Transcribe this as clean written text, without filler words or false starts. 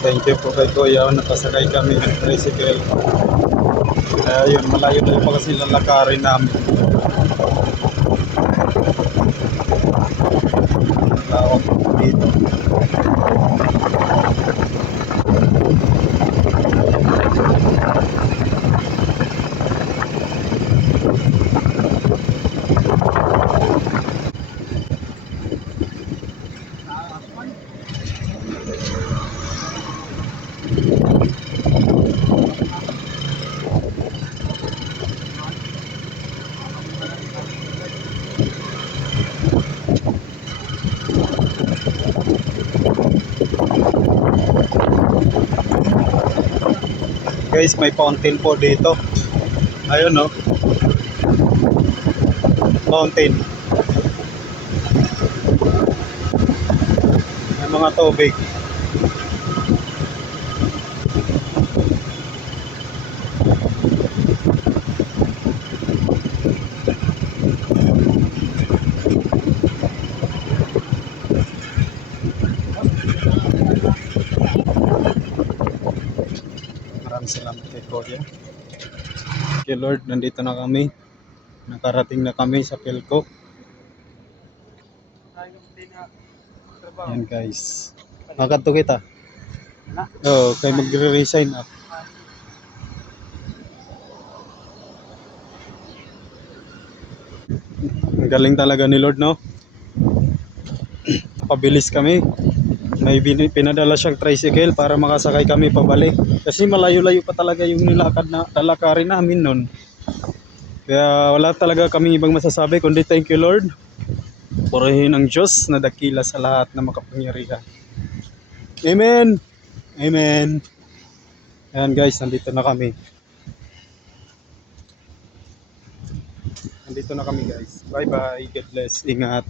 Thank you po kay Kuya. Napasakay kami ng tricycle. Ayun, malayo-layo pa kasi lalakarin namin. Tawag dito. Guys, may fountain po dito. Ayun, no? Fountain. May mga tubig. Maraming salamat kay Kuya. Thank you Lord, nandito na kami. Nakarating na kami sa Philco. Yan guys. Makato kita. Oo, kay magre-resign up. Ang galing talaga ni Lord, no? Pabilis kami. May pinadala siyang tricycle para makasakay kami pabalik. Kasi malayo-layo pa talaga yung lalakarin namin nun. Kaya wala talaga kaming ibang masasabi kundi thank you Lord. Purihin ang Diyos na dakila sa lahat na makapangyarihan. Amen! Amen! Ayan guys, nandito na kami. Nandito na kami guys. Bye bye. God bless. Ingat.